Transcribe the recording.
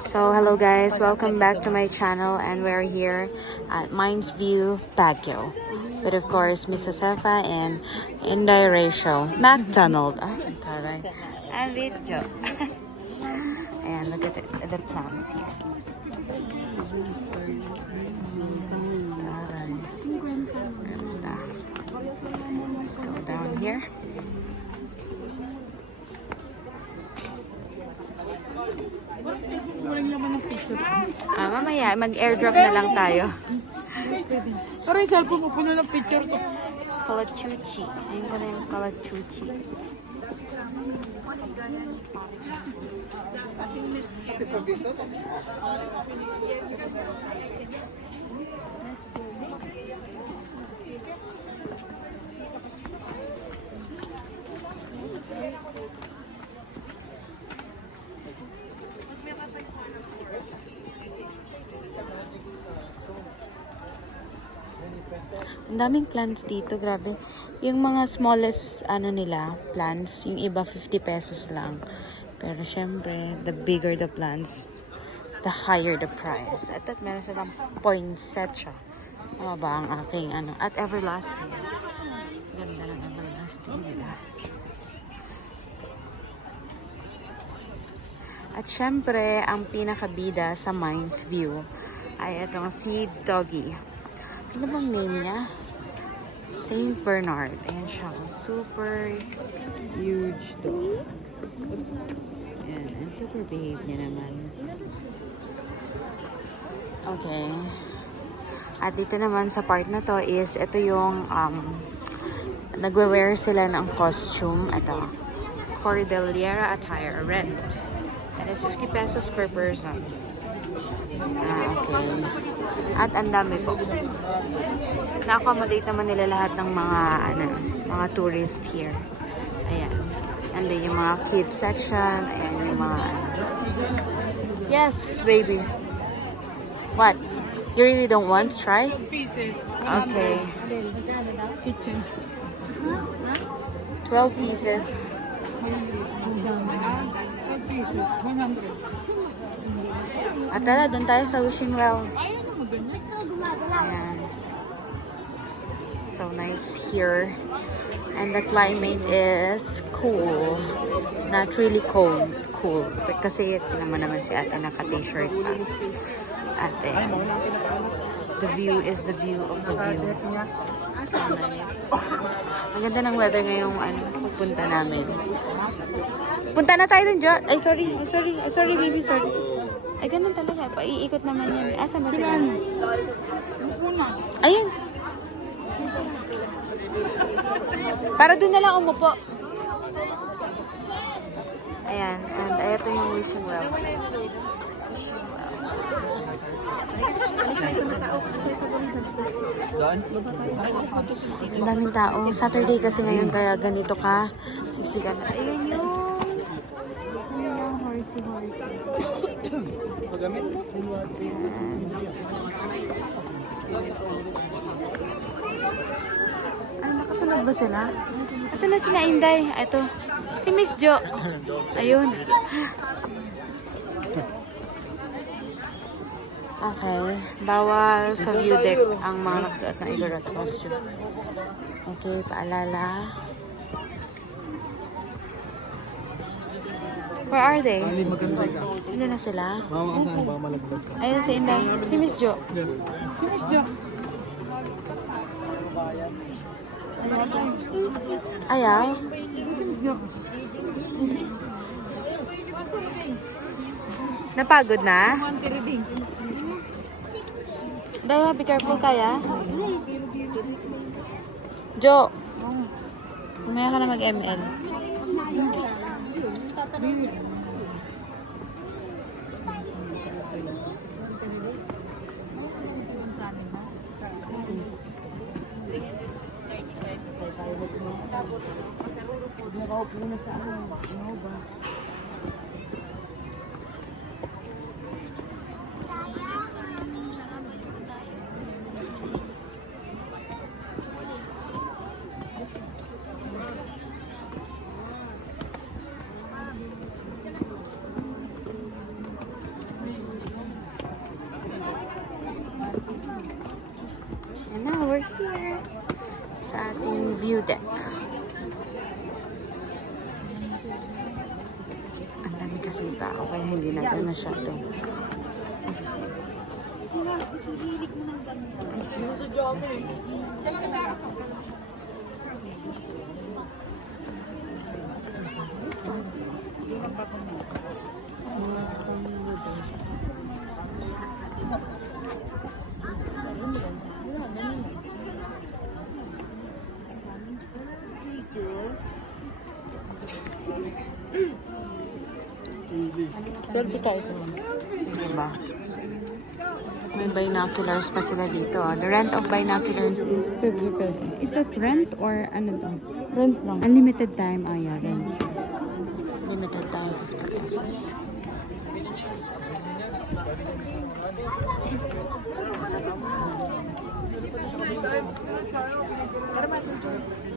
So hello guys, welcome back to my channel, and we're here at Mines View, Baguio. But of course, Miss Josefa and Inday Ratio, McDonald, taray, and Video. And look at the plants here. Taray. Ganda. Let's go down here. Mamaya, mag-airdrop na lang tayo. Pero yung cellphone mo, puno ng picture to. Kalachuchi. Ayun pa na yung Kalachuchi. Ang daming plants dito, grabe. Yung mga smallest nila, plants, yung iba 50 pesos lang. Pero syempre, the bigger the plants, the higher the price. At meron silang poinsettia. Ano ba ang aking at everlasting. Ganda ng everlasting nila. At syempre, ang pinakabida sa Mines View ay itong si Doggy. Ano bang name niya? Saint Bernard. Ayan siya. Super huge dog. Ayan. And super behave niya naman. Okay. At dito naman sa part na to is ito yung nagwe-wear sila ng costume. Ito. Cordillera attire. Rent. And it's 50 pesos per person. Okay. At ang dami po. Na-accommodate naman nila lahat ng mga tourist here. Ayan. And then yung mga kids section. Ayan yung mga Yes, baby. What? You really don't want to try? Pieces. Okay. Kitchen. 12 pieces. 12 pieces. 100. At tara, doon tayo sa Wishing Well. Ayaw mo ganyan. Ayan. So nice here. And the climate is cool. Not really cold. Cool. Kasi naman si ate naka-t-shirt pa. Ate. The view is the view of the view. So nice. Ang ganda ng weather ngayong pupunta namin. Punta na tayo dun, Jo. Ay, sorry. Sorry, baby. Sorry. Ay, ganun talaga. Paiikot naman yan. Asa ba sila? Ayun. Para doon na lang umupo. Ayan. And ito yung Wishing Well. Wishing Well. Ang daming tao. Saturday kasi ngayon kaya ganito ka. Sisigan na. Ayun yun. Horsey. Nakasunod ba sila? Asan na sila Inday? Ito. Si Miss Jo. Ayun. Okay. Bawal sa view deck ang mga nakasuot ng Igorot costume. Okay, paalala. Where are they? Hindi na sila? Ayun si Inday. Si Miss Jo. Si Miss Jo. Ayaw? Si Miss Jo. Napagod na? Daya, be careful kaya. Jo. Kumaya ka na mag-ML. view deck. Ang dami kasi tao kaya hindi natin masyado. Excuse me. Selfie tayo ito. Diba? May binoculars pa sila dito. The rent of binoculars is 50 pesos. Is that rent or ano to? Rent lang. Unlimited time. Ah, yeah, rent. Limited time, 50 pesos.